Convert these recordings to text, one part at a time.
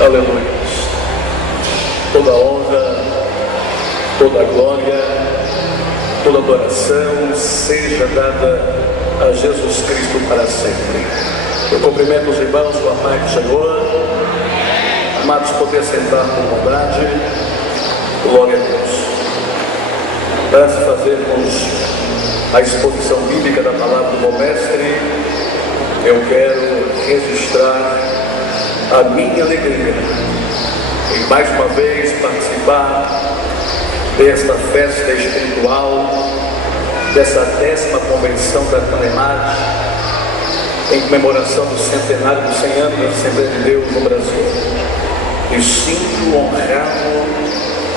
Aleluia. Toda honra, toda glória, toda adoração seja dada a Jesus Cristo para sempre. Eu cumprimento os irmãos com a paz do Senhor. Amados, poder sentar com bondade. Glória a Deus. Antes de fazermos a exposição bíblica da palavra do bom mestre, eu quero registrar a minha alegria em mais uma vez participar desta festa espiritual, dessa 10ª convenção da Calemad, em comemoração do centenário dos 100 anos da Assembleia de Deus no Brasil. E sinto honrado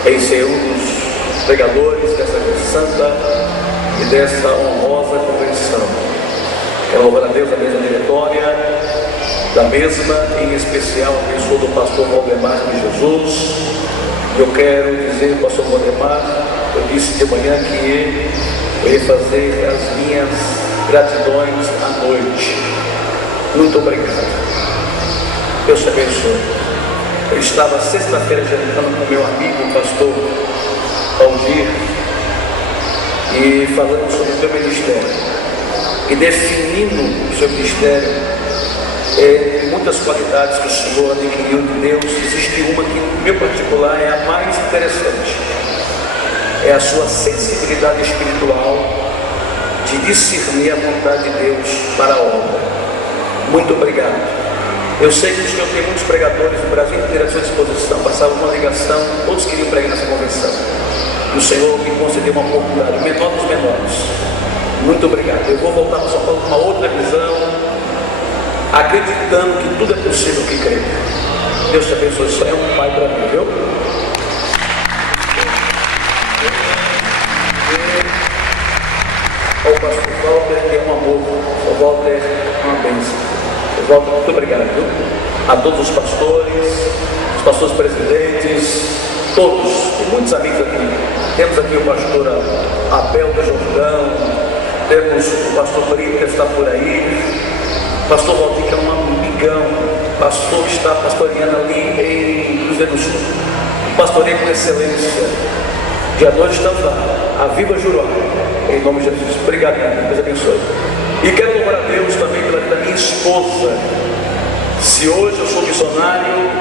em ser um dos pregadores dessa santa e dessa honrosa convenção. Quero louvar a Deus, a mesa diretória da mesma, em especial a pessoa do pastor Valdemar de Jesus. Eu quero dizer, pastor Valdemar, eu disse de manhã que eu ia fazer as minhas gratidões à noite. Muito obrigado. Deus te abençoe. Eu estava sexta-feira jantando com meu amigo, o pastor Aldir, e falando sobre o seu ministério, e definindo o seu ministério. Muitas qualidades que o Senhor adquiriu de Deus, existe uma que, no meu particular, é a mais interessante: é a sua sensibilidade espiritual de discernir a vontade de Deus para a obra. Muito obrigado. Eu sei que o Senhor tem muitos pregadores no Brasil inteiro à sua disposição. Passava uma ligação, todos queriam pregar nessa convenção, e o Senhor me concedeu uma oportunidade, o menor dos menores. Muito obrigado. Eu vou voltar para São Paulo com uma outra visão, acreditando que tudo é possível que crê. Deus te abençoe. Isso é um pai para mim, viu? O pastor Walter, que é um amor. O Walter é uma bênção. O Walter, muito obrigado, viu? A todos os pastores presidentes, todos, tem muitos amigos aqui. Temos aqui o pastor Abel do Jordão, temos o pastor Brito que está por aí. Pastor Valdir, que é um amigão, pastor que está pastoreando ali em Cruzeiro do Sul, pastoreia com excelência. Dia 2 estamos lá, a Viva Juruá, em nome de Jesus. Obrigado, Deus abençoe. E quero louvar a Deus também pela vida da minha esposa. Se hoje eu sou missionário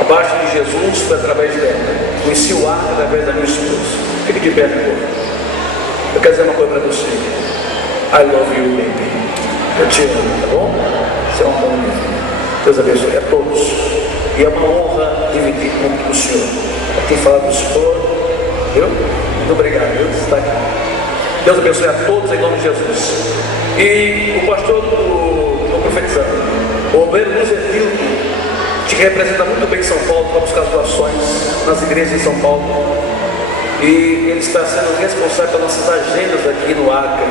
abaixo de Jesus, foi através dela. Conheci o arco através da minha esposa. Fique de pé, meu povo. Eu quero dizer uma coisa para você. I love you, baby. Eu te amo, tá bom? Você é um bom menino. Deus abençoe a todos. E é uma honra dividir com o Senhor. Aqui falar do Senhor, viu? Muito obrigado, viu? Está aqui. Deus abençoe a todos em nome de Jesus. E o pastor, estou profetizando, o obreiro Luzetildo, que representa muito bem São Paulo, para buscar doações nas igrejas em São Paulo. E ele está sendo responsável pelas nossas agendas aqui no Acre.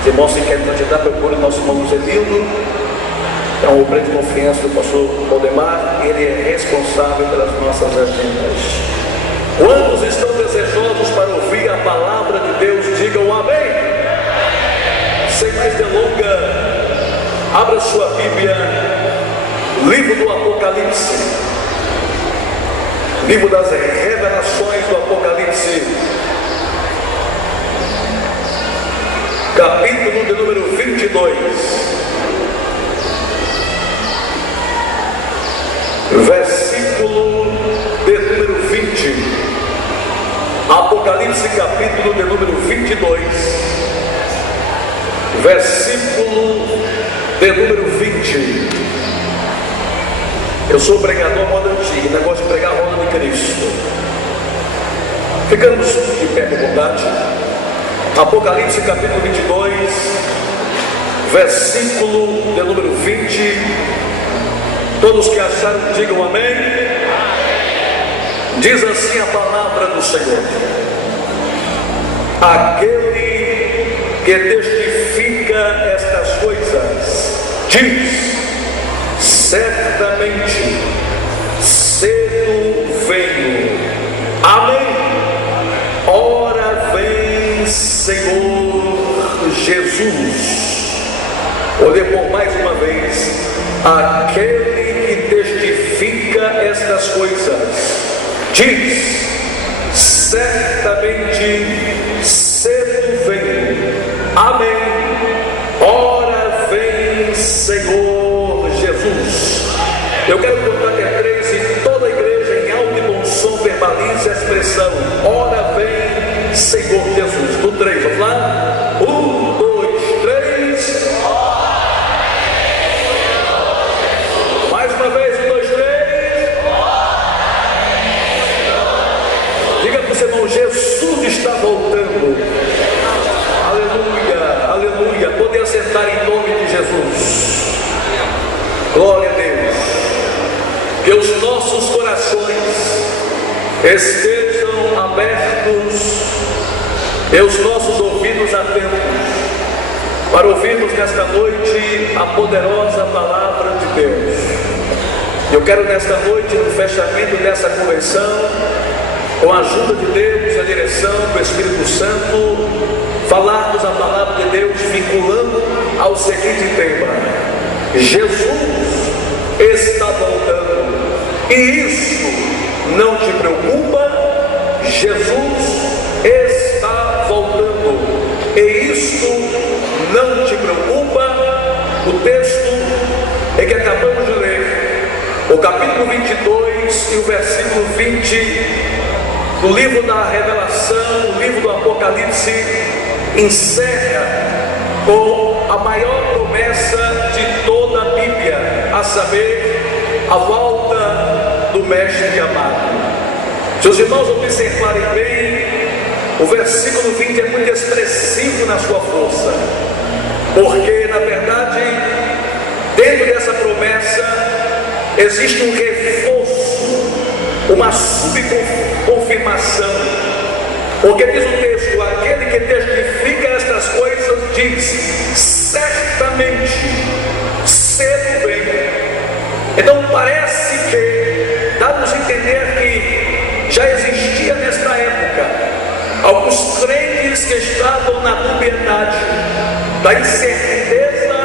Os irmãos que querem candidatar, procure o nosso irmão Luzetildo. É um obreiro de confiança do pastor Valdemar. Ele é responsável pelas nossas agendas. Quantos estão desejosos para ouvir a palavra de Deus? Digam amém. Sem mais delonga, abra sua Bíblia, livro do Apocalipse, livro das revelações do Apocalipse, capítulo de número 22, versículo de número 20. Apocalipse, capítulo de número 22, versículo de número 20. Eu sou pregador moda antiga, negócio de pregar a roda de Cristo. Ficamos de pé com vontade. Apocalipse, capítulo 22, versículo de número 20. Todos que acharam, digam amém. Diz assim a palavra do Senhor: aquele que testifica estas coisas diz: certamente cedo venho. Amém. Ora vem, Senhor Jesus. Olhei por mais uma vez: aquele que testifica estas coisas, diz: certamente cedo vem. Amém. Ora vem, Senhor Jesus. Eu quero contar até 3 e toda a igreja em alto e bom som verbalize a expressão: ora vem, Senhor Jesus. No 3, vamos lá? 1, 2, 3. Mais uma vez, 1, 2, 3. Diga para o seu irmão: Jesus está voltando. Aleluia, aleluia. Pode assentar em nome de Jesus. Glória a Deus. Que os nossos corações estejam abertos e os nossos ouvidos atentos para ouvirmos nesta noite a poderosa palavra de Deus. Eu quero nesta noite, no fechamento dessa convenção, com a ajuda de Deus, a direção do Espírito Santo, falarmos a palavra de Deus vinculando ao seguinte tema: Jesus está voltando. E isso não te preocupa? Jesus está voltando. E isso não te preocupa? O texto é que acabamos de ler, o capítulo 22 e o versículo 20 do livro da Revelação, o livro do Apocalipse, encerra com a maior promessa de toda a Bíblia, a saber, a volta do Mestre amado. Se os irmãos observarem bem, o versículo 20 é muito expressivo na sua força, porque na verdade, dentro dessa promessa, existe um reforço, uma subconfirmação, porque diz o texto: aquele que testifica estas coisas diz: certamente cedo vem. Então parece que dá-nos a entender que já existia nesta época alguns crentes que estavam na dubiedade da incerteza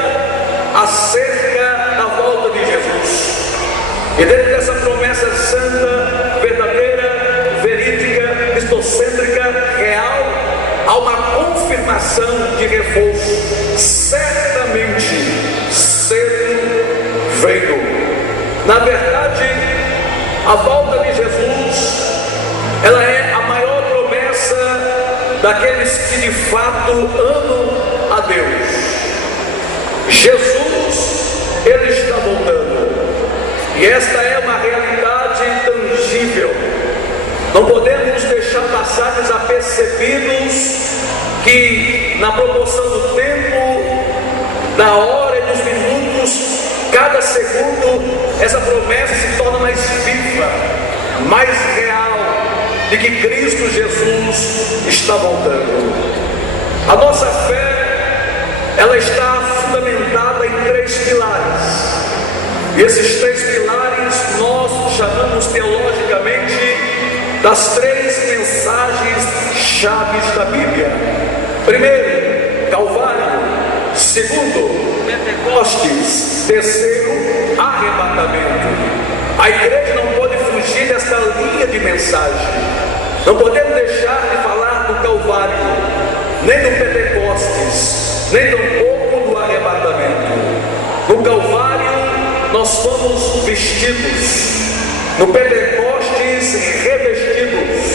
acerca da volta de Jesus. E dentro dessa promessa santa, verdadeira, verídica, cristocêntrica, real, há uma confirmação de reforço: certamente cedo veio. Na verdade, a volta de Jesus, ela é a maior promessa daqueles que de fato amam a Deus. Jesus, Ele está voltando. E esta é uma realidade tangível. Não podemos deixar passar desapercebidos que na proporção do tempo, da hora e dos minutos, cada segundo, essa promessa se torna mais viva, mais real, de que Cristo Jesus está voltando. A nossa fé, ela está fundamentada em 3 pilares. E esses 3 pilares nós chamamos teologicamente das 3 mensagens chaves da Bíblia. Primeiro, Calvário. Segundo, Pentecostes. Terceiro, arrebatamento. A igreja não pode fugir desta linha de mensagem. Não podemos deixar de falar do Calvário, nem do Pentecostes, nem tampouco do arrebatamento. No Calvário nós fomos vestidos, no Pentecostes revestidos,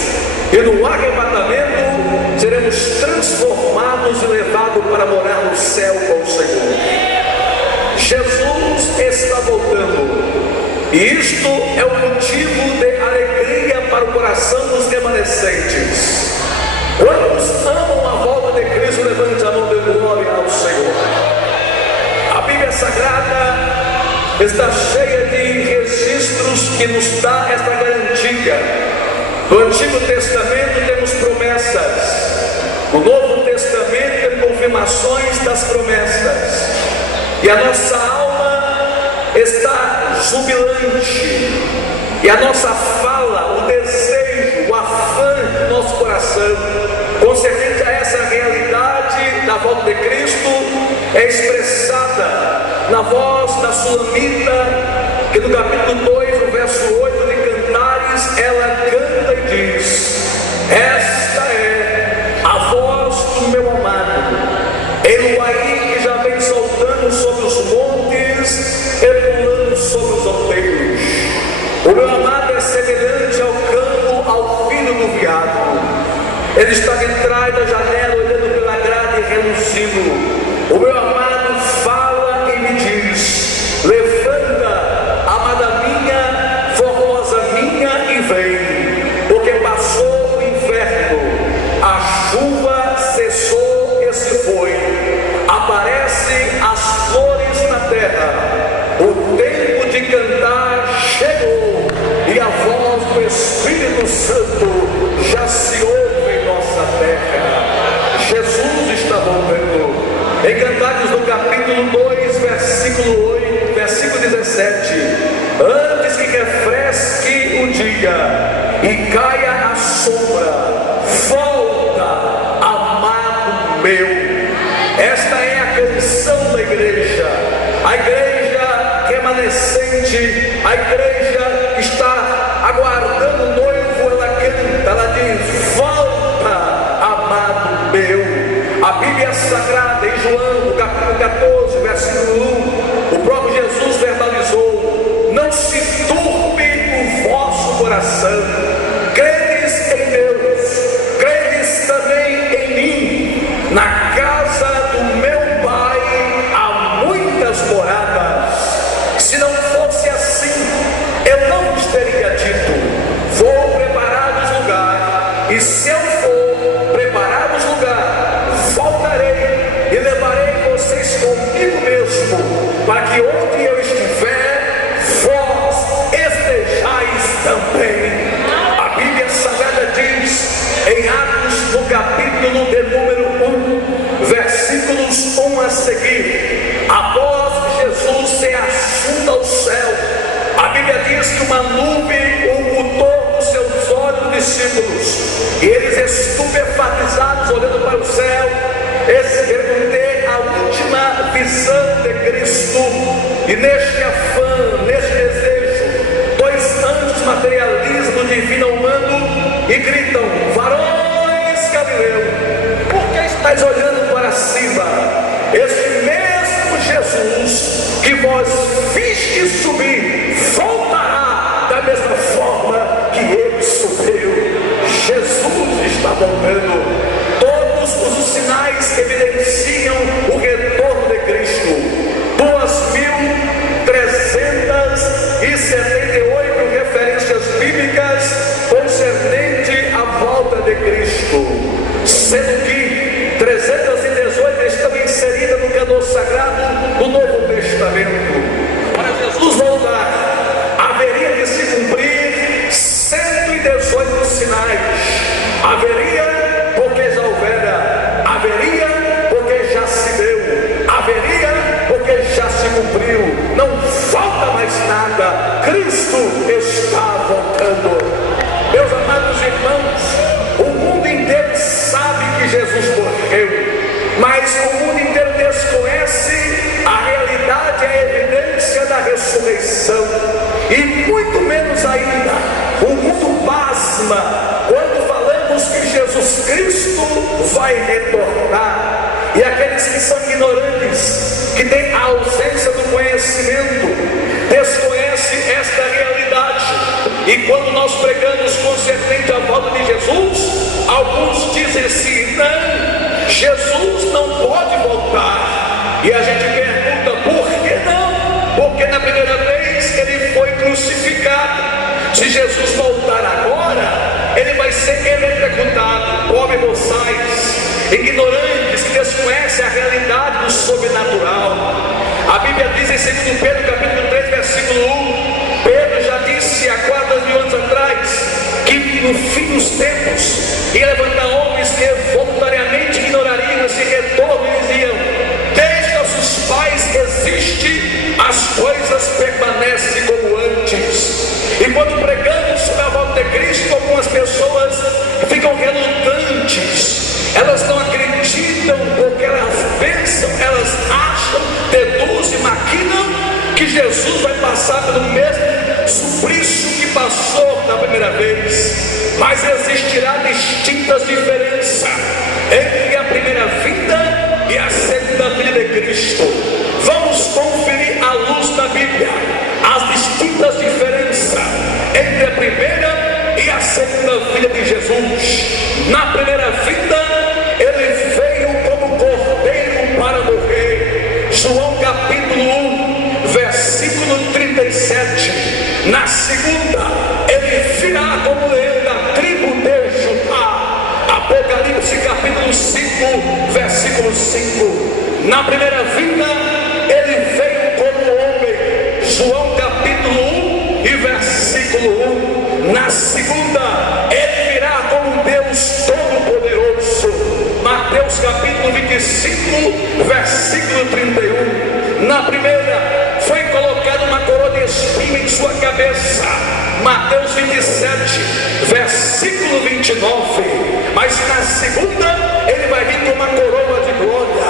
e no arrebatamento seremos transformados e levados para morar no céu com o Senhor. Jesus está voltando, e isto é um motivo de alegria para o coração dos remanescentes. Quantos amam a volta de Cristo? Levante a mão de glória ao Senhor. A Bíblia Sagrada está cheia de registros que nos dá esta garantia. No Antigo Testamento temos promessas, no Novo Testamento temos confirmações das promessas, e a nossa alma está jubilante, e a nossa fala, o desejo, o afã do nosso coração, concernente a essa realidade da volta de Cristo, é expressada na voz da Sulamita, que no capítulo 2, no verso 8, enviado. Ele estava atrás da janela, olhando pela grade e reluzindo. O meu amado fala e me diz: levanta, amada minha, formosa minha, e vem, porque passou o inverno, a chuva cessou e se foi, aparecem as flores na terra, o tempo de cantar chegou, e a voz do Espírito Santo já se ouve em nossa terra. Jesus está voltando. Em Cantares, no capítulo 2, versículo 8, versículo 17: antes que refresque o dia e caia a sombra, volta, amado meu. Esta é a canção da igreja, a igreja remanescente, a igreja que está aguardando o noivo. Ela canta, ela diz: volta, amado meu. A Bíblia Sagrada, em João, no capítulo 14, versículo 1, o próprio Jesus verbalizou: não se turbe o vosso coração, credes em Deus, credes também em mim. Na casa do meu Pai há muitas moradas. Se não fosse assim, eu não vos teria dito: vou preparar-vos lugar, e se eu for preparar-vos lugar, voltarei e levarei vocês comigo mesmo, para que onde eu estiver, vós estejais também. A Bíblia Sagrada diz em Atos, no capítulo de número 1, versículos 1 a seguir: após Jesus ser assunto ao céu, a Bíblia diz que uma nuvem ocultou os seus olhos dos discípulos, e eles, estupefatizados, olhando para o céu, querendo ter a última visão de Cristo. E neste afã, neste desejo, dois anjos materializam o divino ao humano e gritam: varões Galileu, por que estáis olhando para cima? Este mesmo Jesus que vós vistes subir, voltará da mesma forma que ele subiu. Jesus está voltando. Todos os sinais evidenciam o retorno de Cristo. 2.378 referências bíblicas concernente à volta de Cristo, sendo que 318 estão inseridas no cânon sagrado do Novo Testamento. Para Jesus voltar, haveria de se cumprir 118 sinais. Haveria porque já houvera, haveria porque já se deu, haveria porque já se cumpriu. Não falta mais nada. Cristo está voltando. Meus amados irmãos, o mundo inteiro sabe que Jesus morreu, mas o mundo inteiro desconhece a realidade, a evidência da ressurreição. E muito menos ainda, o mundo pasma quando falamos que Jesus Cristo vai retornar. E aqueles que são ignorantes, que têm a ausência do conhecimento, desconhecem esta realidade. E quando nós pregamos concernente à volta de Jesus, alguns dizem assim: não, Jesus não pode voltar. E a gente pergunta: por que não? Porque na primeira vez ele foi crucificado. Se Jesus voltar agora, ele vai ser eletrocutado. Come boçais, ignorantes que desconhecem a realidade do sobrenatural. A Bíblia diz em 2 Pedro capítulo 3, versículo 1, Pedro já disse há 4.000 anos atrás que no fim dos tempos ia levantar homens que voluntariamente ignorariam esse retorno e diziam: desde nossos pais existe, as coisas permanecem como antes. E quando pregamos sobre a volta de Cristo, algumas pessoas ficam relutantes, elas não acreditam, porque elas pensam, elas acham, deduzem, maquinam que Jesus vai passar pelo mesmo suplício que passou na primeira vez. Mas existirá distintas diferenças entre a primeira vinda e a segunda vinda de Cristo. Vamos conferir à luz da Bíblia as distintas diferenças entre a primeira e a segunda vinda de Jesus. Na primeira vinda, ele veio como cordeiro para morrer. João capítulo 1, versículo 37. Na segunda, ele virá como leão da tribo de Judá. Apocalipse capítulo 5, versículo 5. Na primeira vinda, ele veio como homem. João capítulo 1 e versículo 1. Na segunda, ele virá como Deus Todo-Poderoso. Mateus capítulo 25, versículo 31. Na primeira, foi colocada uma coroa de espinho em sua cabeça. Mateus 27, versículo 29. Mas na segunda, ele vai vir com uma coroa de glória.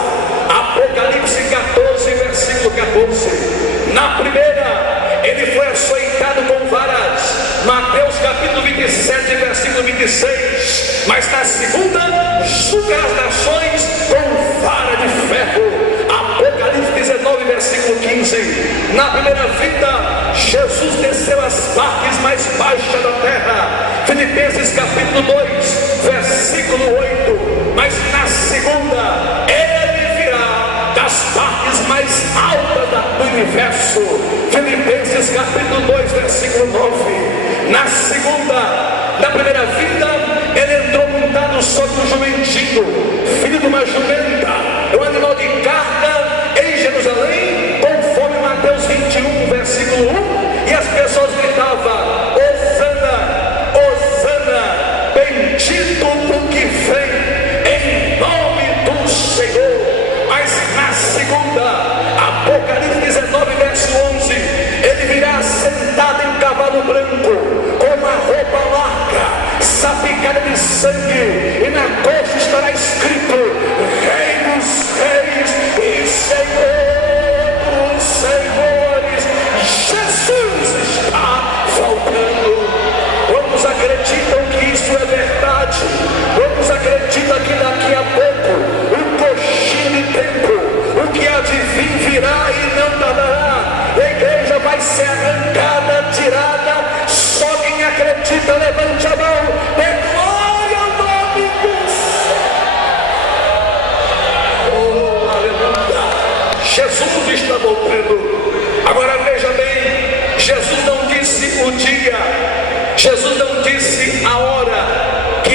Apocalipse 14, versículo 14. Na primeira, ele foi açoitado com varas. Mateus capítulo 27, versículo 26. Mas na segunda, julga as nações com vara de ferro. Apocalipse 19, versículo 15. Na primeira vinda, Jesus desceu às partes mais baixas da terra. Filipenses capítulo 2, versículo 8. Mas na segunda, ele virá das partes mais altas do universo. Filipenses capítulo 2, versículo 9. Na segunda, na primeira vinda, ele entrou montado sobre um jumentinho, filho de uma jumenta, um animal de carga, em Jerusalém, conforme Mateus 21, versículo 1. E as pessoas gritavam: Hosana, Hosana, bendito o que vem em nome do Senhor. Mas na segunda, Apocalipse 19, verso 11, ele virá sentado em cavalo branco, com uma roupa larga, salpicada de sangue, e na costa estará escrito: Rei dos Reis e Senhor dos Senhores. Jesus está voltando. Quantos acreditam que isso é verdade? Quantos acreditam que daqui a pouco, um coxinho de tempo, o que há de vir virá e não tardará? A igreja vai ser arrancada, tirada. Só quem acredita, levante a mão. Dê glória ao nome do Senhor. Oh, aleluia. Jesus está voltando. Agora veja bem, Jesus não disse o dia, Jesus não disse a hora que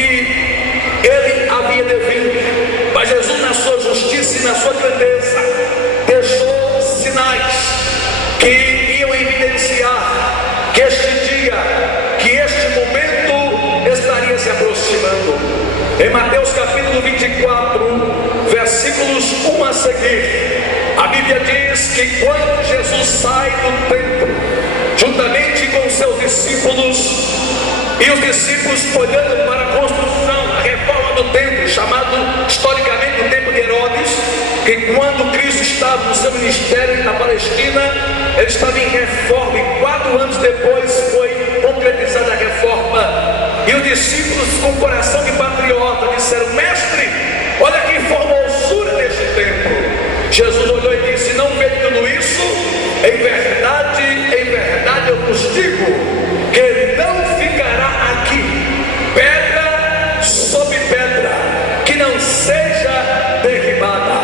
ele havia de vir, mas Jesus, na sua justiça e na sua grandeza, deixou sinais que iam evidenciar que este dia, que este momento estaria se aproximando. Em Mateus capítulo 24, versículos 1 a seguir, a Bíblia diz que quando Jesus sai do templo, juntamente com seus discípulos, e os discípulos olhando para a construção, a reforma do templo, chamado historicamente o templo de Herodes, que quando Cristo estava no seu ministério na Palestina, ele estava em reforma, e 4 anos depois foi concretizada a reforma. E os discípulos, com coração de patriota, disseram: Mestre, olha que formosura deste templo. Jesus olhou e disse: não vê tudo isso? Em verdade eu vos digo que não ficará aqui pedra sobre pedra que não seja derribada.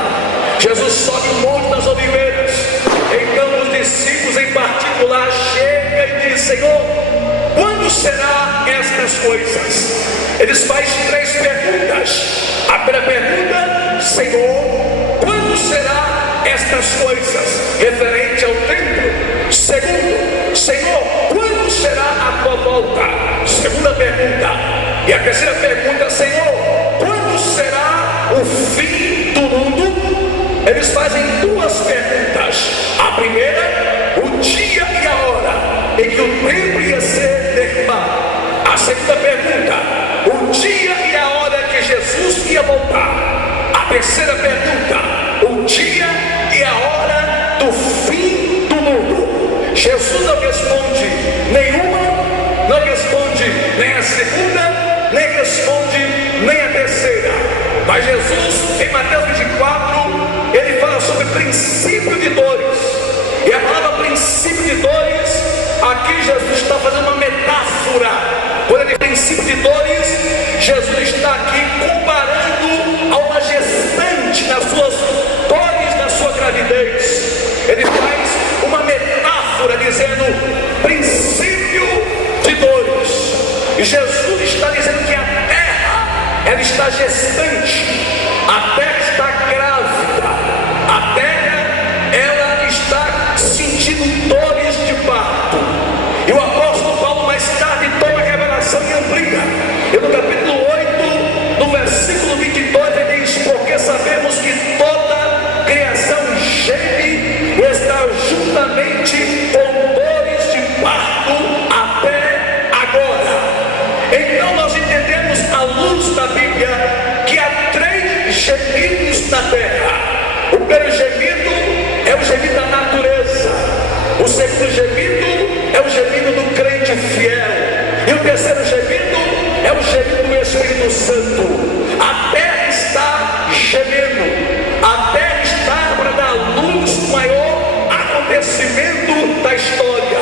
Jesus sobe o Monte das Oliveiras. Então os discípulos em particular chegam e dizem: Senhor, quando será estas coisas? Eles fazem 3 perguntas. A primeira pergunta: Senhor, quando será estas coisas referente ao templo? Segundo: Senhor, quando será a tua volta? Segunda pergunta. E a terceira pergunta: Senhor, quando será o fim do mundo? Eles fazem 2 perguntas. A primeira: o dia e a hora em que o templo ia ser derribado. A segunda pergunta: o dia e a hora que Jesus ia voltar. A terceira pergunta: o dia e a hora do fim do mundo. Jesus não responde nenhuma, não responde nem a segunda, nem responde nem a terceira. Mas Jesus, em Mateus 24, ele fala sobre princípio de dores. E a palavra princípio de dores, aqui Jesus está fazendo uma metáfora. Quando ele princípio Jesus está dizendo que a terra, ela está gestante, a terra está grávida, a terra, ela está sentindo dores de parto. E o apóstolo Paulo mais tarde toma a revelação e amplia. E no capítulo 8, no versículo 22, ele diz: porque sabemos que toda criação geme e está juntamente com dores de parto até agora. Então nós entendemos, à luz da Bíblia, que há 3 gemidos na terra. O primeiro gemido é o gemido da natureza. O segundo gemido é o gemido do crente fiel. E o terceiro gemido é o gemido do Espírito Santo. A terra está gemendo. A terra está para dar luz ao maior acontecimento da história.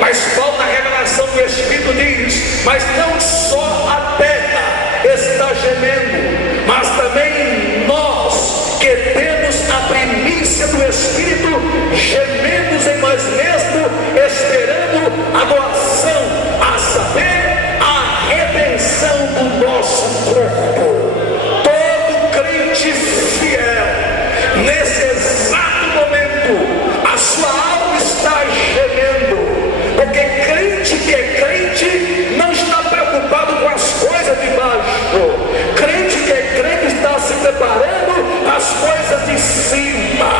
Mas Paulo, na revelação do Espírito, diz: mas não só a terra está gemendo, mas também nós, que temos a primícia do Espírito, gememos em nós mesmos, esperando a doação, a saber, a redenção do nosso corpo. Todo crente fiel, nesse exato momento, a sua alma está gemendo, porque crente que é crente não está preocupado com as coisas de baixo. Crente que é crente está se preparando para as coisas de cima.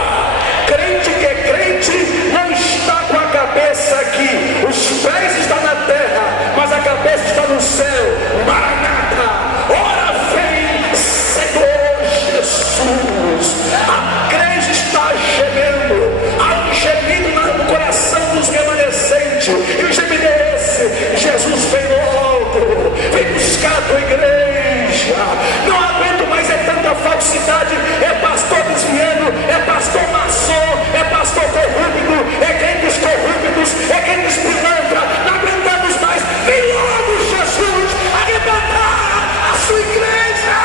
Crente que é crente não está com a cabeça aqui, os pés estão na terra, mas a cabeça está no céu. Maranata, ora vem, Senhor Jesus. A crente está gemendo, há um gemido no coração dos remanescentes, e o gemido é esse: Jesus vem logo, vem buscar a tua igreja. Não aguento mais, é tanta falsidade, é pastor desviando, é pastor maçom, é pastor corrupto, é crentes corruptos, é crentes pilantra. Não aguentamos mais, vem logo Jesus arrebatar a sua igreja.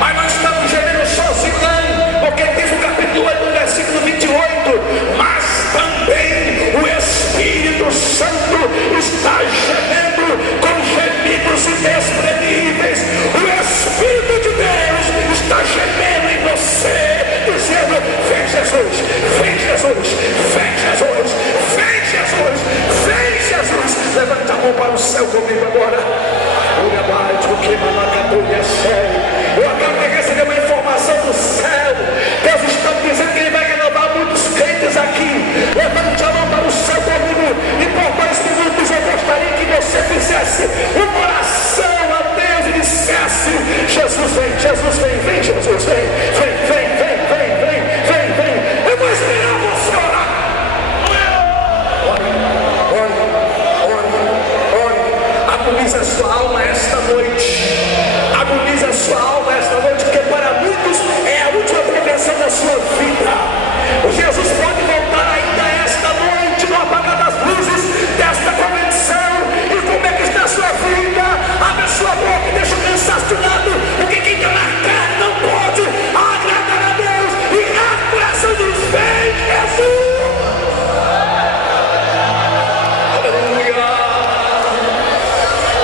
Mas nós estamos gemendo sozinhos não, porque diz no capítulo 8, no versículo 28, mas também o Espírito Santo está gemendo com gemidos inexprimíveis. O Espírito de Deus está gemendo em você, dizendo: vem Jesus, vem Jesus, vem Jesus, vem Jesus, vem Jesus. Levanta a mão para o céu comigo agora. Eu acabo de receber uma informação do céu. Deus está dizendo que Ele vai renovar muitos crentes aqui. Levante a mão para o céu comigo, e por 2 minutos eu gostaria que você fizesse uma oração a Deus e dissesse: Jesus vem, Jesus vem, vem Jesus, vem, vem, vem, vem, vem, vem, vem, vem. Eu vou esperar você orar. Ore, agonize a sua alma esta noite. Agonize a sua alma esta noite, porque para muitos é a última prevenção da sua vida. Jesus pode voltar ainda esta noite, no apagar das luzes desta convenção. E como é que está a sua vida? Abre a sua boca e deixa o cansaço de lado, porque quem está na carne não pode agradar a Deus. E a coração diz: vem Jesus. Aleluia.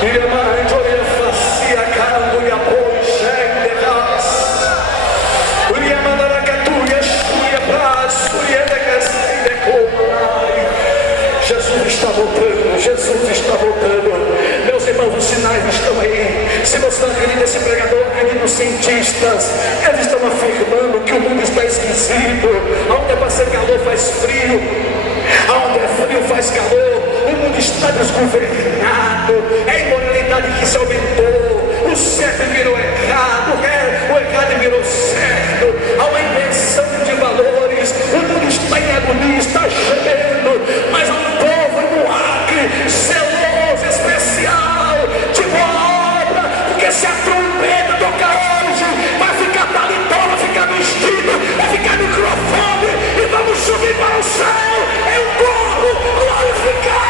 E a mãe de olha facia caramba e apoio chegue de nós. Jesus está voltando, Jesus está voltando. Meus irmãos, os sinais estão aí. Se você não acredita nesse pregador, acredita nos cientistas. Eles estão afirmando que o mundo está esquisito. Onde é para ser calor faz frio, onde é frio faz calor. O mundo está desgovernado. É a imoralidade que se aumentou. O certo virou errado, o errado virou certo. Há uma inversão de valores. O mundo está em agonia, está gemendo. Mas há um povo no Acre, zeloso, especial, de boa obra. Porque se a trombeta tocar hoje, vai ficar paletó, vai ficar vestido, vai ficar microfone, e vamos subir para o céu em um corpo glorificado.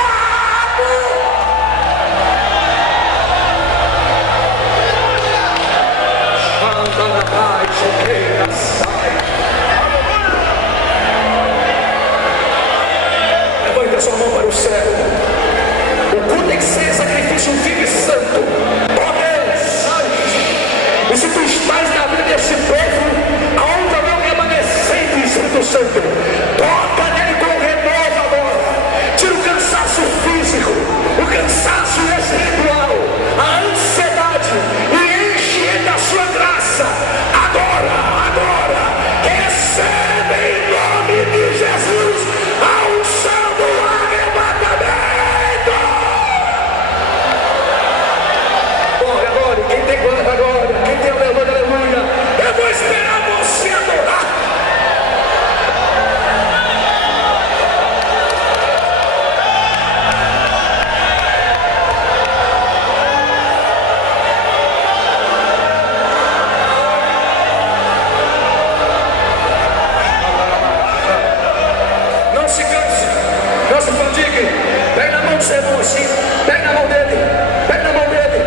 indique. Pega na mão do seu irmão assim. Pega na mão dele. Pega na mão dele.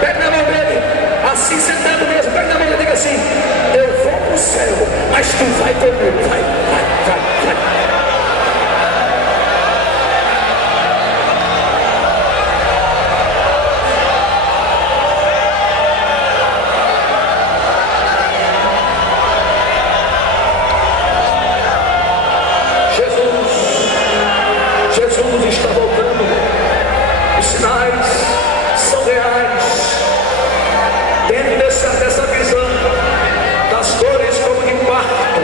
Pega na mão dele. Assim sentado mesmo. Pega na mão dele e diga assim: eu vou para o céu, mas tu vai comigo. Vai, vai, vai, vai. Jesus está voltando. Os sinais são reais. Dentro dessa visão das dores como de parto,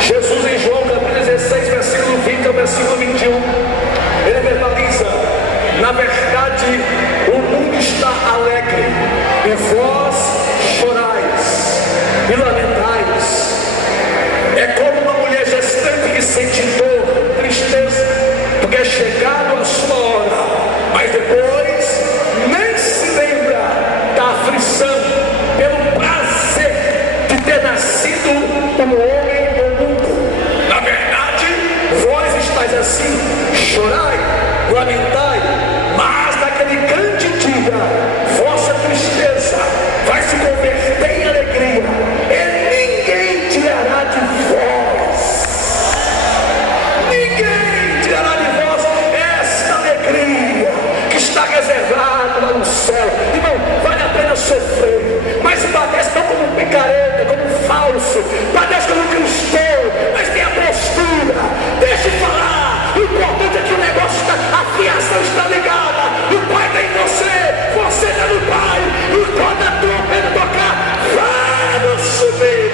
Jesus em João capítulo 16, versículo 20 ao versículo 21, ele verbaliza: na verdade o mundo está alegre, e vós chorais e lamentais. É como uma mulher gestante que sente dor, tristeza, porque é chegado a sua hora, mas depois nem se lembra da aflição pelo prazer de ter nascido um homem no mundo. Na verdade, vós estáis assim, chorai, lamentai, mas naquele grande dia, vossa tristeza vai se converter em alegria, e ninguém tirará de vós. Ninguém tirará de vós esta alegria que está reservada lá no céu. Irmão, vale a pena sofrer, mas padece não como um picareta, como um falso, padece como um cristão, mas tem a postura. Deixa eu falar, o importante é que o negócio está, a fiação está ligada, o Pai está em você está no Pai, e quando a trombeta tocar, vai nos subir.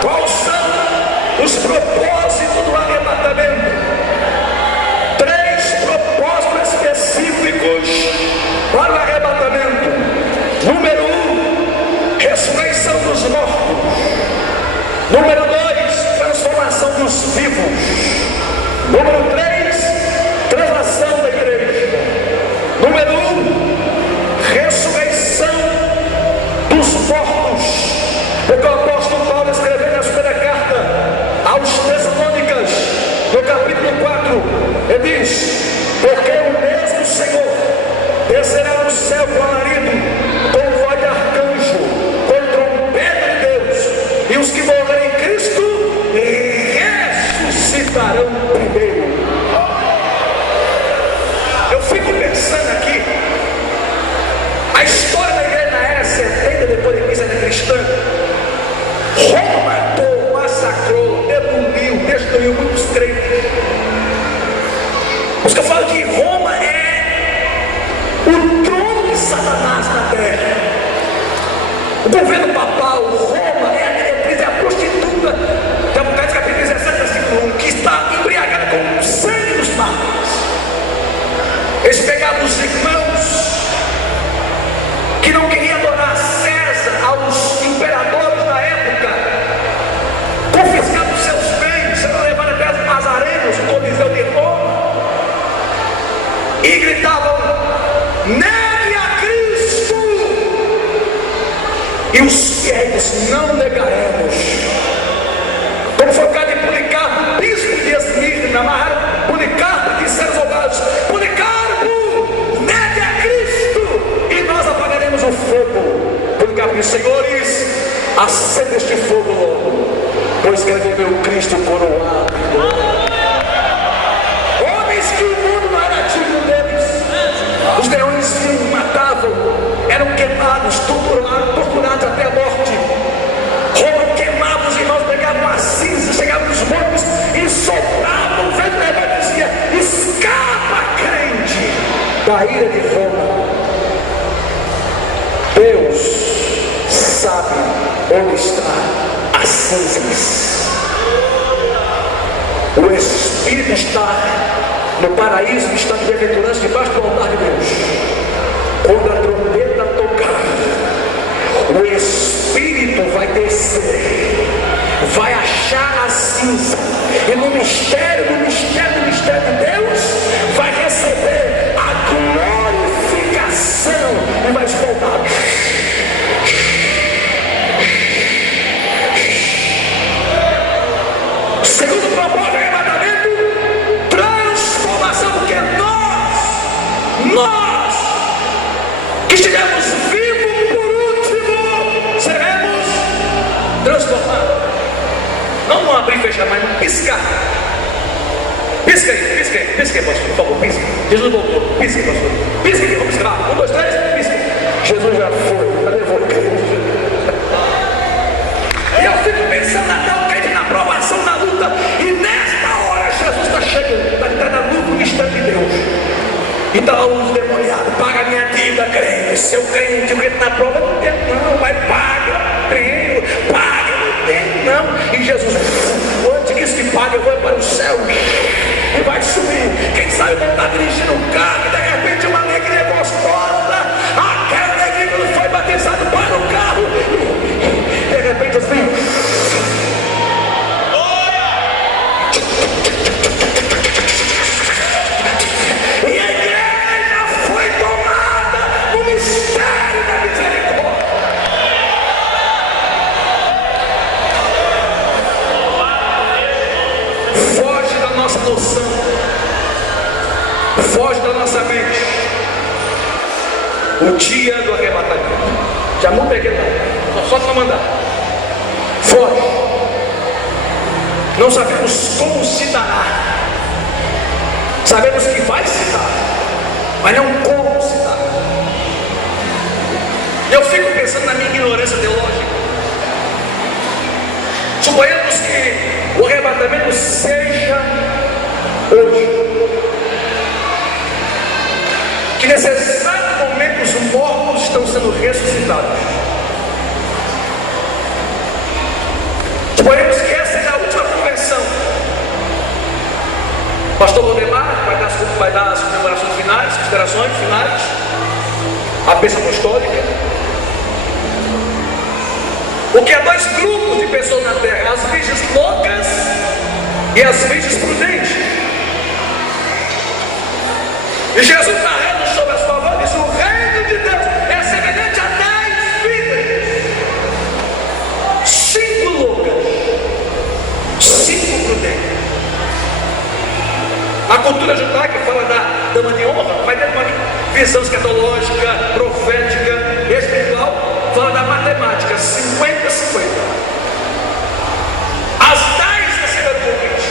Quais são os propósitos do arrebatamento? 3 propósitos específicos para o arrebatamento. Número 1, ressurreição dos mortos. Número 2, transformação dos vivos. Número 3, translação da igreja. Número 1, ressurreição dos mortos. Porque o apóstolo Paulo escreveu na segunda carta aos Tessalônicas, no capítulo 4, ele diz: porque o mesmo Senhor descerá do céu com alarido, com voz de arcanjo, com trombeta de Deus, e os que morrerem em Cristo ressuscitarão primeiro. Eu fico pensando aqui, a história da igreja na era 70 depois da igreja cristã. Roma matou, massacrou, demoliu, destruiu muitos crentes. Por isso que eu falo que Roma é o trono de Satanás na terra. O governo papal, Roma é a meretriz, é a prostituta, que é o Apocalipse capítulo 17, versículo 1, que está embriagada com o sangue dos mártires. Eles pegavam os irmãos que não queriam adorar César, aos imperadores da época, confiscavam seus bens, eram levados até os Nazarenos, o Coliseu de Roma, e gritavam: negue a Cristo! E os fiéis: não negaremos. Como foi o caso de Policarpo, bispo de Esmirna, amarraram Policarpo e disseram aos soldados: Policarpo, negue a Cristo, e nós apagaremos o fogo. Policarpo disse: senhores, acenda este fogo logo, pois quero ver meu Cristo coroado. Homens que o mundo não era digno deles. Os leões vinham, matavam, eram queimados, torturados até a morte. Roma queimava os irmãos, pegavam a cinza, chegavam nos mortos e sopravam o vento e dizia: escapa, crente, da ira de Roma. Deus sabe onde está as cinzas. O Espírito está no paraíso, está de bem-aventurança debaixo do altar de Deus. Quando a trombeta tocar, o Espírito vai descer, vai achar a cinza, e no mistério de Deus, vai receber a glorificação e vai voltar. fecha, mas não piscar. Pisca aí, pastor, por favor, pisca. Jesus voltou, pisca, pastor. Pisca aqui, vamos piscar. 1, 2, 3, pisca. Jesus já foi, já levou. E eu fico pensando até o crente na provação, na luta. E nesta hora Jesus está chegando, está na luta, no mistério de Deus. Então os demoniados, paga a minha dívida, crente. Seu crente, o crente na prova não tem, não, mas paga, tenho, paga, não tem, não. E Jesus, antes que se pague, eu vou para o céu e vai subir. Quem sabe ele está dirigindo um carro e de repente uma alegria gostosa. Aquela alegria quando foi batizado para o carro. De repente assim. E a igreja foi tomada no mistério da misericórdia. Foge da nossa noção, foge da nossa mente. O dia do arrebatamento. Já não peguei nada, só para mandar. Foge. Não sabemos como se dará. Sabemos que vai se dar, mas não como se dar. Eu fico pensando na minha ignorância teológica. Suponhamos que o arrebatamento seja hoje. Que nesse exato momento os mortos estão sendo ressuscitados. Suponhamos que essa é a última convenção. Pastor Valdemar vai dar as comemorações finais, considerações finais, a bênção apostólica. Porque há dois grupos de pessoas na terra: as virgens loucas e as virgens prudentes. E Jesus está rendo sobre a sua voz, diz: o reino de Deus é semelhante a 10 virgens, 5 loucas, 5 prudentes. A cultura judaica fala da dama de honra, mas dentro de uma visão escatológica, profética, espiritual, fala da matemática, 50-50. As 10 receberam o convite.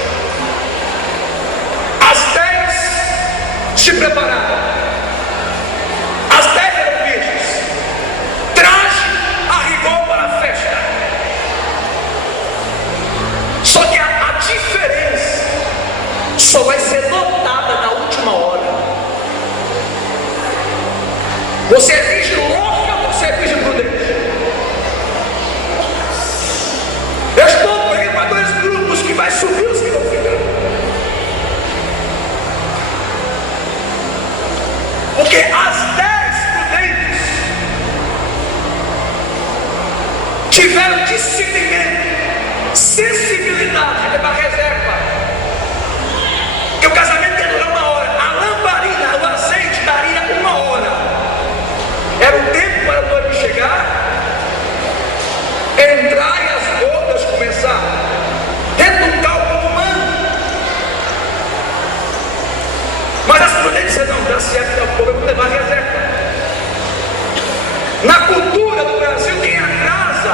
As 10 se prepararam. As 10 eram virgens. Traje a rigor para a festa. Só que a diferença só vai ser notada na última hora. Você é virgem louca ou você é virgem prudente? Eu estou pegando para 2 grupos, que vai subir os que vão ficar. Porque as 10 prudentes tiveram discernimento, sensibilidade, levar reserva. Que o casamento ia durar 1 hora, a lamparina, o azeite daria 1 hora. Era o tempo para o noivo chegar, entrar e as bodas começar, dentro de um cálculo humano. Mas as prudentes disseram: não, dá certo, dá pouco, eu vou levar reserva. Na cultura do Brasil, quem atrasa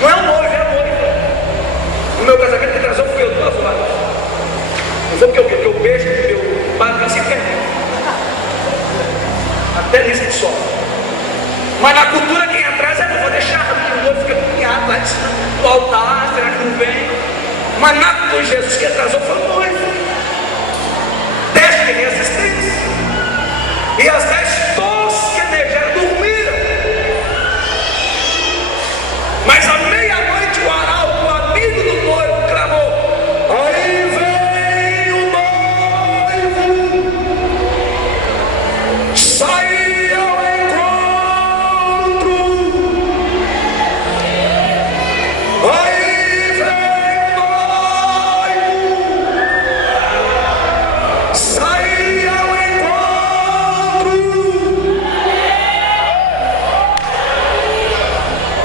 não é o noivo, é a noiva. No meu casamento, quem atrasou fui eu 2 horas. Não foi porque eu beijo, porque eu pago assim mesmo. Até nisso que sofre. Mas na cultura, quem atrasa, eu não vou deixar, porque o noivo fica cunhado lá no altar, será que não vem? Mas na cultura de Jesus, quem atrasou foi o noivo. Teste de resistência. E as 10 tosquenejaram, dormiram. Mas à meia-noite o arauto, o amigo do noivo, clamou: aí vem o noivo, sai ao encontro. Aí vem o noivo, sai ao encontro.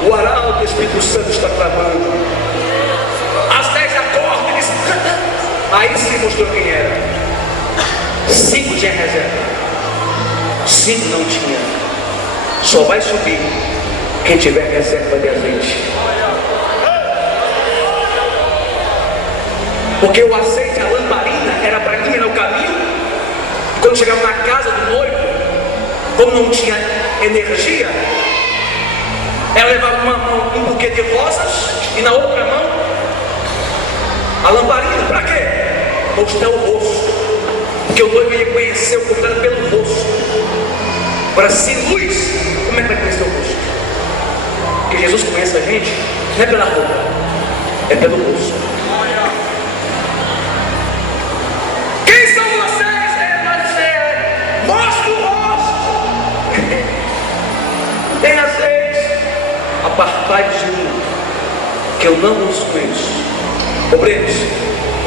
O arauto, o Espírito Santo está clamando. As 10 acordam e dizem: aí se mostrou quem era. 5 tinha reserva, 5 não tinha. Só vai subir quem tiver reserva de azeite. porque o azeite, a lamparina, era para iluminar o caminho. E quando chegava na casa do noivo, como não tinha energia, ela levava uma mão um buquê de rosas e na outra mão a lamparina. Para quê? Mostrar o rosto, porque o noivo ia conhecer o convidado pelo rosto. Agora, sem luz, como é que vai conhecer o rosto? Porque Jesus conhece a gente não é pela roupa, é pelo rosto. Quem são vocês? Mostra o rosto. Tem azeite. Apartai-vos de mim, que eu não os conheço. Obreiros,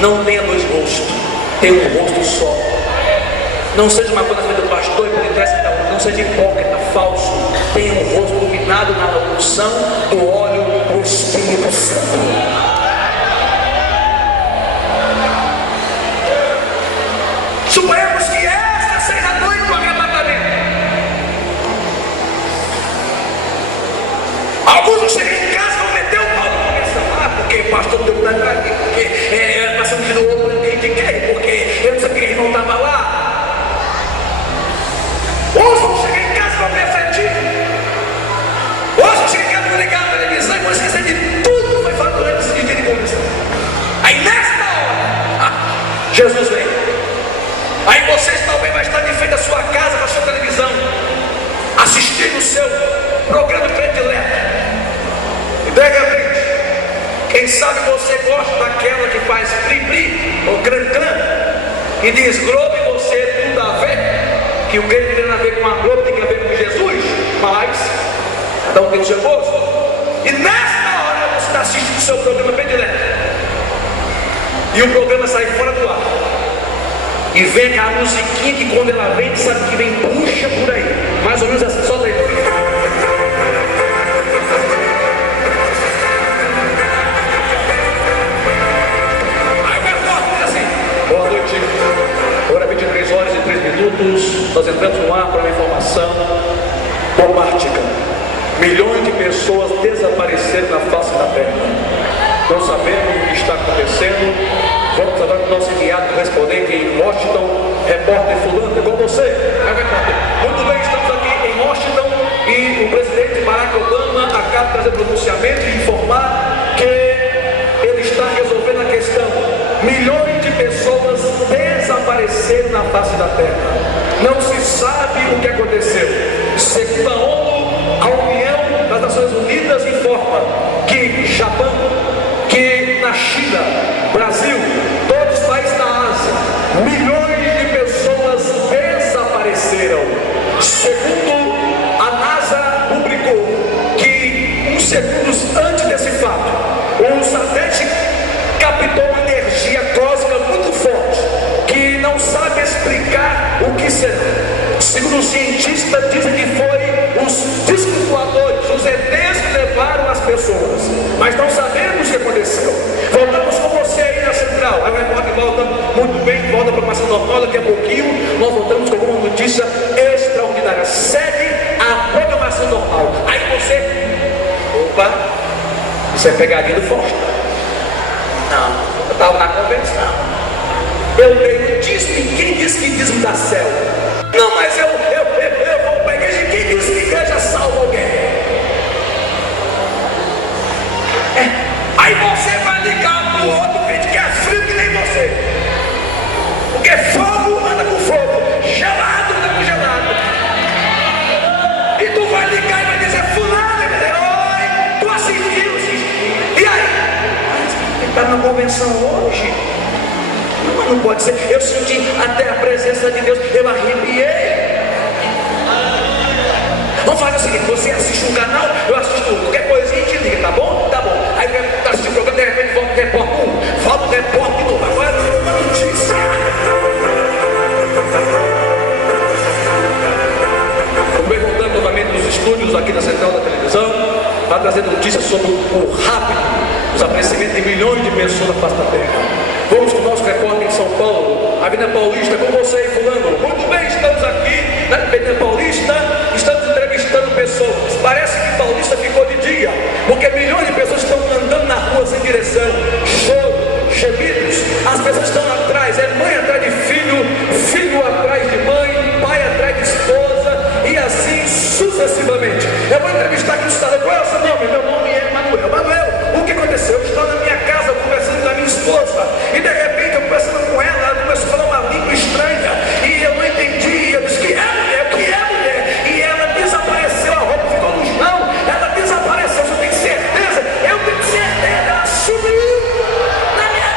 não tenha dois rostos, tem um rosto só. Não seja uma coisa na frente do pastor e por detrás da outra. Não seja hipócrita, falso. Tenha um rosto iluminado na unção do óleo do Espírito Santo. Suponhamos que esta seja a noite do arrebatamento. Alguns vão chegar em casa e vão meter o pau na cabeça lá, porque o pastor deu para aqui, porque era passando de novo de quem? Porque eu não sabia que ele não estava lá. Outros vão chegar em casa e vão refletir. Outros vão chegar em casa e vão ligar a televisão e vão esquecer de tudo que foi falado durante esse dia de conversa. Aí nesta hora, Jesus vem. Aí vocês talvez vai estar de frente da sua casa, da sua televisão, assistindo o seu programa predileto. E de repente, quem sabe você gosta daquela que faz bri-bri ou cran-cran e diz Globo e você tudo a ver, que o que tem a ver com a Globo tem a ver com Jesus, mas cada um tem o seu gosto. E nesta hora você está assistindo o seu programa predileto e o programa sai fora do ar. E vem a musiquinha que quando ela vem, sabe que vem puxa por aí. Mais ou menos assim, só daí. Aí vai forte assim. Boa noite. Agora 23 horas e 3 minutos. Nós entramos no ar para uma informação bombástica. Milhões de pessoas desapareceram na face da terra. Não sabemos o que está acontecendo. Vamos agora com o nosso enviado correspondente em Washington, repórter fulano, com você. Muito bem, estamos aqui em Washington e o presidente Barack Obama acaba de fazer pronunciamento e informar que ele está resolvendo a questão. Milhões de pessoas desapareceram na face da terra. Não se sabe o que aconteceu. Segundo a ONU, a União das Nações Unidas informa que Japão, que na China, Brasil, todos os países da Ásia, milhões de pessoas desapareceram. Segundo a NASA publicou que uns segundos antes desse fato, o satélite captou uma energia cósmica muito forte que não sabe explicar o que será. Segundo os cientistas, dizem que foi os discos voadores, os ETs que levaram as pessoas, mas não sabemos o que aconteceu. Voltamos com você aí na central. Aí o repórter volta muito bem, volta para a programação normal. Daqui a pouquinho nós voltamos com uma notícia extraordinária. Segue a programação normal. Aí você, opa, isso é pegadinha do Forte. Não, eu estava na convenção. Eu dei um dízimo. Quem disse que dízimo dá céu? Não, mas eu vou para a igreja. Quem disse que igreja salva alguém? Aí você vai ligar para o outro crente que é frio que nem você. Porque fogo anda com fogo, gelado anda com gelado. E tu vai ligar e vai dizer, fulano, e vai dizer, oi, tu assistiu. E aí? Ele está na convenção hoje. Não pode ser. Eu senti até a presença de Deus, eu arrepiei. Vamos fazer o seguinte, você assiste um canal, eu assisto outro. Qualquer coisinha te liga, tá bom? Tá bom. Aí tá assistindo o programa, de repente volta o repórter 1, fala o repórter novo. Agora uma notícia. Vamos voltando novamente nos estúdios aqui da Central da Televisão, para trazer notícias sobre o rápido desaparecimento de milhões de pessoas na face da terra. Vamos com o nosso repórter em São Paulo, Avenida Paulista, com você e fulano. Muito bem, estamos aqui na Avenida Paulista, estamos entrevistando pessoas. Parece que Paulista ficou de dia, porque milhões de pessoas estão andando na rua sem direção. Choro, gemido. jeitos. As pessoas estão atrás, é mãe atrás de filho, filho atrás de mãe, pai atrás de esposa, e assim sucessivamente. Eu vou entrevistar aqui o cidadão. Qual é o seu nome? Meu nome é Manuel. Manuel, o que aconteceu? Eu estou na minha casa conversando com a minha esposa, e de repente eu conversando com ela começou a falar uma língua estranha, e eu não entendi. Eu disse: que é mulher? O que é mulher? E ela desapareceu, a roupa ficou no chão, ela desapareceu. Você tem certeza? Eu tenho certeza. Ela sumiu,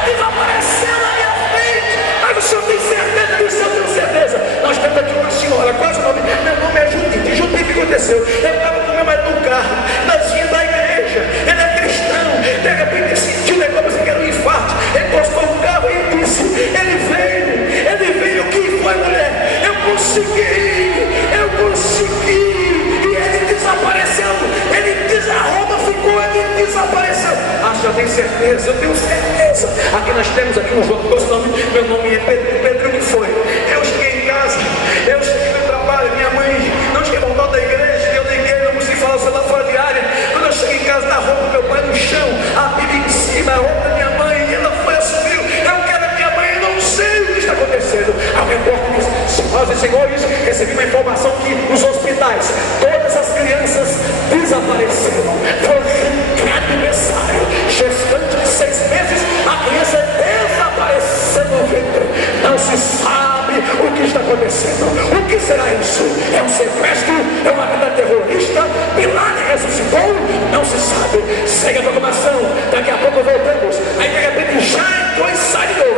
desapareceu na minha frente. Mas o senhor tem certeza disso? Eu tenho certeza. Nós temos aqui uma senhora, qual é o seu nome? Meu nome é Judite. Judite, o que aconteceu? Eu estava com meu marido no carro, nós vinhamos da igreja, ele é cristão, de repente ele sentiu um negócio que era um infarto, ele encostou no carro e disse: ele veio, o que foi, mulher? Eu consegui, e ele desapareceu, a roupa ficou, ele desapareceu. Ah, já tem certeza? Eu tenho certeza. Aqui nós temos aqui um jogo, meu nome é Pedro. Pedro, o que foi? Eu cheguei em casa, eu cheguei no trabalho, minha mãe não tinha voltado da igreja, eu liguei, não consegui falar o celular fora de área. Quando eu cheguei em casa, na roupa do meu pai no chão, a Bíblia em cima, a roupa da minha mãe, e ela foi, assumiu. Eu quero a minha mãe, eu não sei o que está acontecendo. A repórter disse: senhoras e senhores, recebi uma informação que nos hospitais todas as crianças desapareceram. Foi um aniversário, gestante de 6 meses, a criança desapareceu no ventre. Não se sabe o que está acontecendo. O que será isso? É um sequestro? É uma atentado terrorista? Bin Laden ressuscitou? Não se sabe. Segue a programação, daqui a pouco voltamos. Aí de repente já entrou e saiu.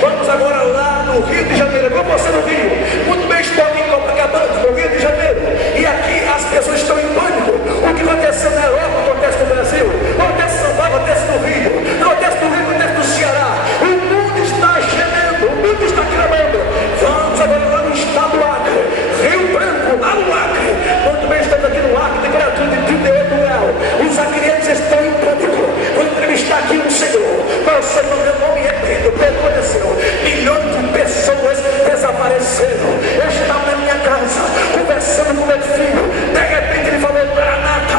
Vamos agora lá no Rio de Janeiro. Como você no Rio? Muito bem, estou aqui em Copacabana, no Rio de Janeiro. E aqui as pessoas estão em pânico. O que aconteceu na Europa acontece no Brasil, acontece em São Paulo, acontece no Rio, acontece no Rio, acontece no Ceará. O mundo está gemendo, o mundo está clamando. Vamos agora lá no estado do Acre, Rio Branco, lá no Acre. Muito bem, estamos aqui no Acre, temperatura de 38 graus. Os acreanos estão em pânico. Vou entrevistar aqui um senhor. Qual é o seu nome? Meu nome é Pedro. O que aconteceu? Milhões de pessoas desapareceram. Eu estava na minha casa, conversando com meu filho. De repente ele falou: Maranata,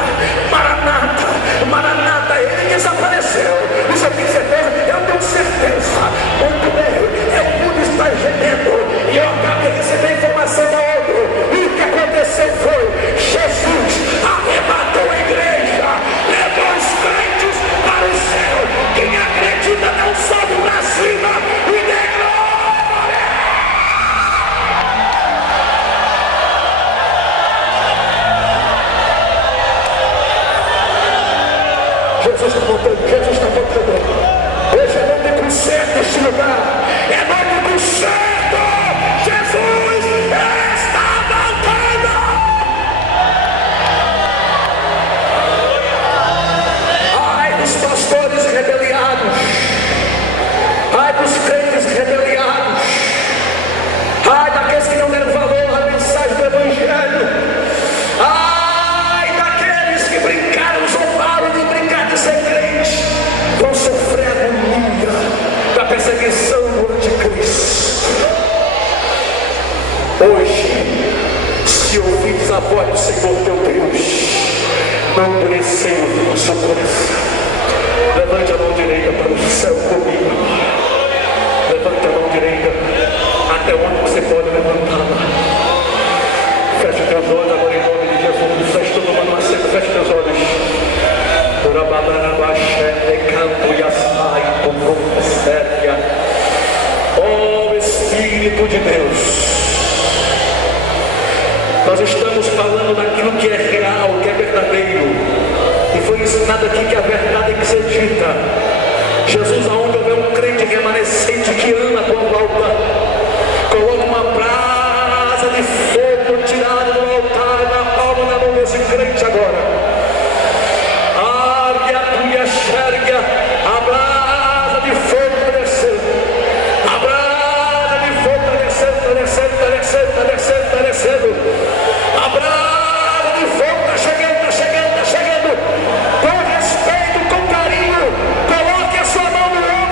Maranata, Maranata. Ele desapareceu. Você tem certeza? Eu tenho certeza. Muito bem, o mundo está gemendo. E eu acabei de receber informação da outra. E o que aconteceu foi: Jesus arrebatou a igreja, levou os crentes para o céu. Quem acredita não sobe para cima e dê glória. Jesus está voltando, Jesus está voltando. Hoje é noite do certo neste lugar. É noite do certo. Jesus está voltando. Ai dos pastores rebeliados, ai dos crentes rebeliados, ai daqueles que não deram valor à mensagem do Evangelho, ai daqueles que brincaram, zombaram de brincar de ser crente, vão sofrer agonia da perseguição do anticristo. Hoje, se ouvides a voz do Senhor teu Deus, não endureceis o vosso coração. Levante a mão direita para o céu comigo. Levante a mão direita até onde você pode levantá-la. Feche teus olhos agora em nome de Jesus. Feche todo mundo na seca, feche teus olhos. Oh Espírito de Deus, nós estamos falando daquilo que é real, que é verdadeiro. E foi ensinado aqui que a verdade tem que ser dita. Jesus, aonde houver um crente remanescente que ama a tua volta, coloca uma brasa de fogo tirada do altar na palma da mão desse crente agora. Águia, tua xérgia, a brasa de fogo está descendo. A brasa de fogo está descendo, está descendo, está descendo, está descendo, está descendo. A brasa de fogo está chegando, está chegando, está chegando. Com respeito, com carinho, coloque a sua mão no ombro.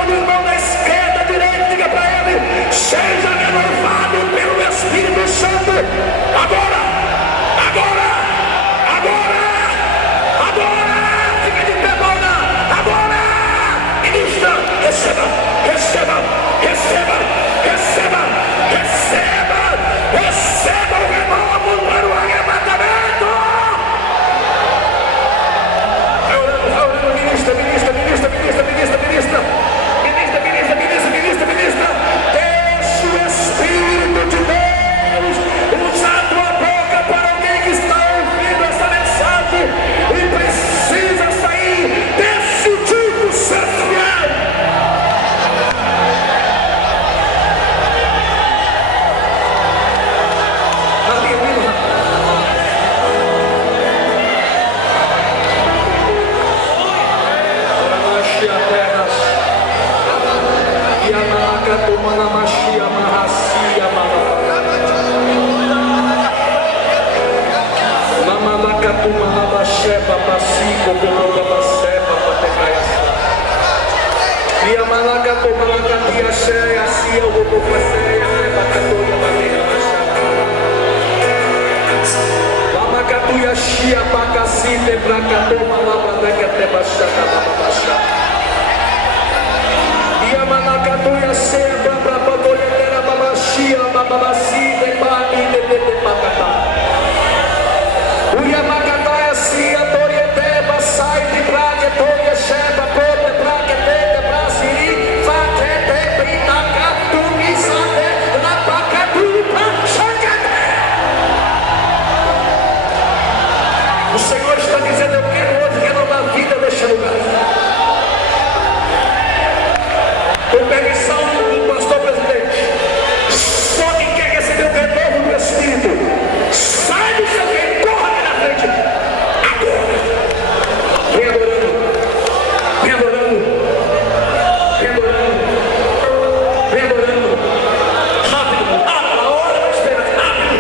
O Senhor está dizendo: eu quero hoje renovar a vida neste lugar. Com permissão do pastor presidente, só quem quer receber o renovo do Espírito, sai do seu reino, corra na frente. Agora. Vem adorando. Vem adorando. Vem adorando. Vem adorando. Rápido. A hora da esperança. Rápido.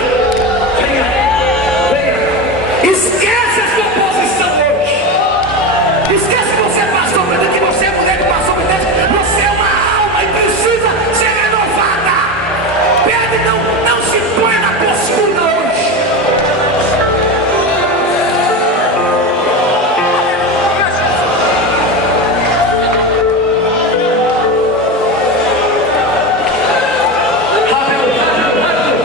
Venha. Venha. Esquece a sua posição hoje. Esquece que você é pastor presidente, que você é mulher do pastor presidente. Você é uma alma e precisa ser renovada. Pede, não se põe na postura hoje. Rápido, rápido, rápido.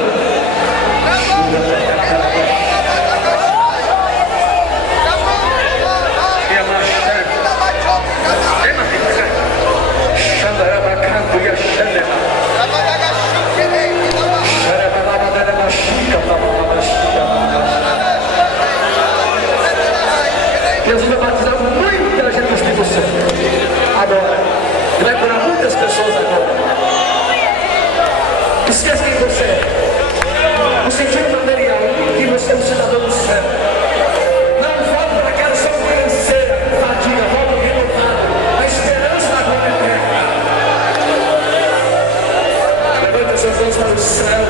Deus vai batizar muita gente no Espírito Santo agora. Ele vai curar muitas pessoas agora. Esquece quem você é. No sentido material, que você é um cidadão do céu. Não volta para aquela sua financeira, fadiga, volta renovado. A esperança da glória eterna. Levanta seus olhos para o céu.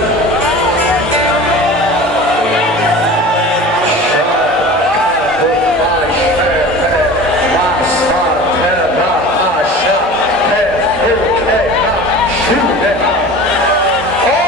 Oh!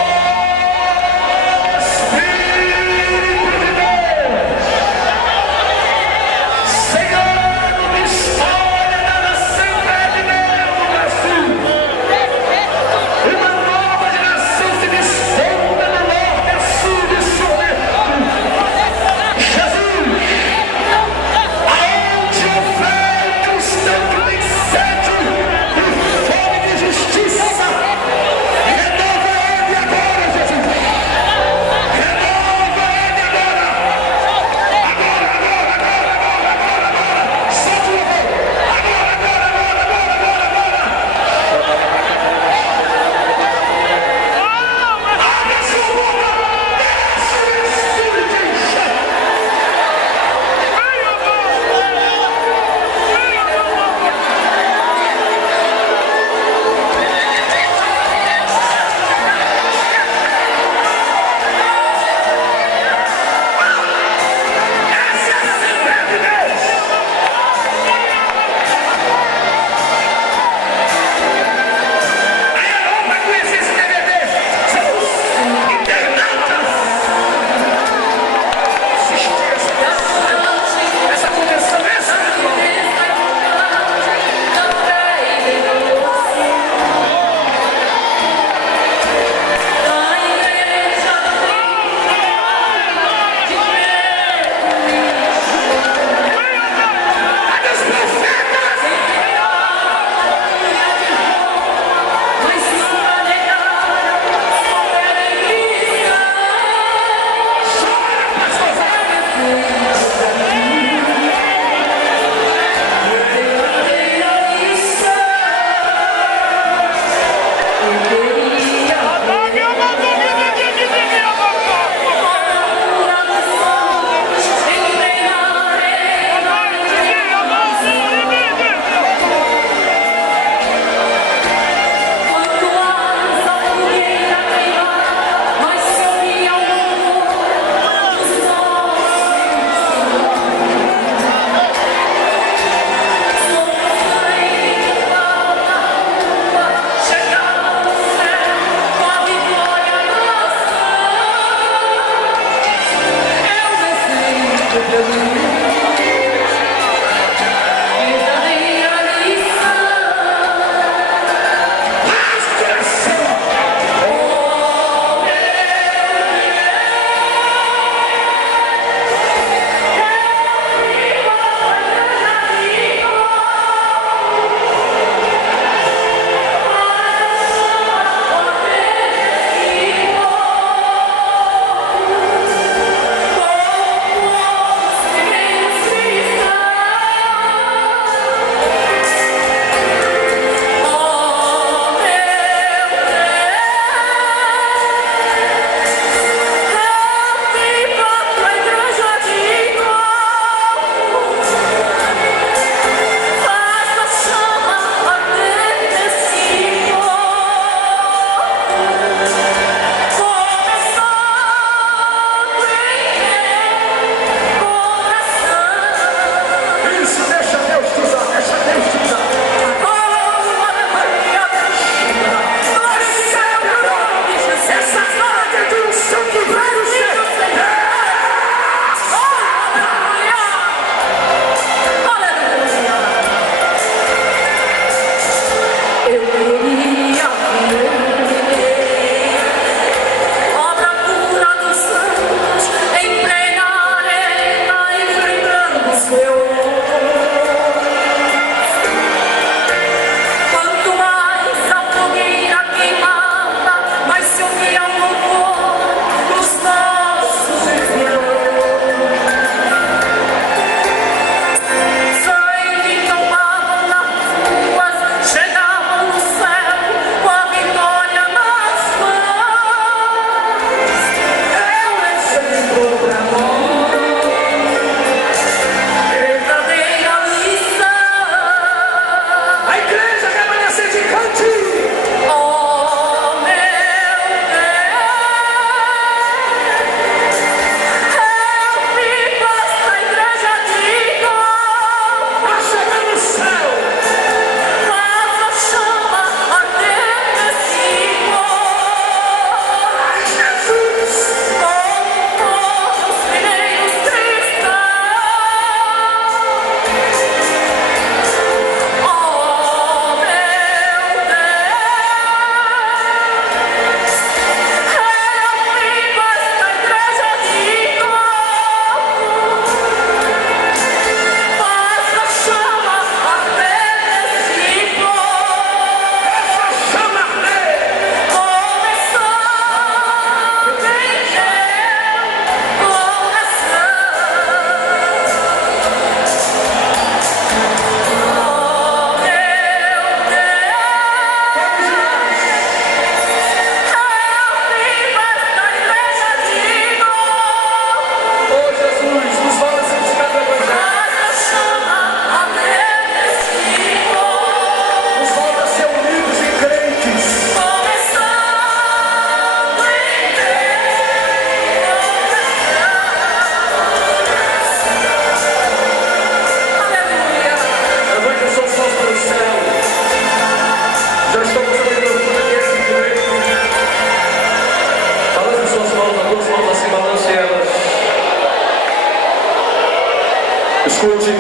Escute.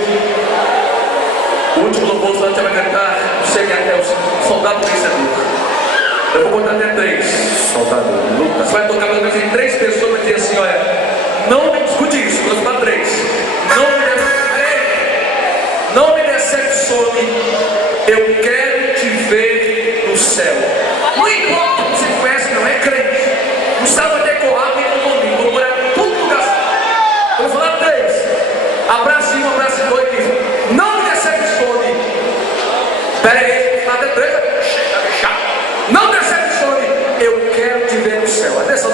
O último louvor só vai cantar. Você que é o soldado vencedor. Eu vou contar até 3. Soldado luta. Você vai tocar pelo menos em 3 pessoas e vai dizer assim, olha, não me escute isso, vou contar 3. Não me decepcione, eu quero te ver no céu. Não importa se você conhece, não é crente. O céu vai decorar e no domingo, vou morar em todo lugar. Eu vou falar 3. Abraço 1, abraço 2 e diz, não me decepcione. Pera aí, até 3. Chega, chato. Não decepcione, eu quero te ver no céu. Atenção.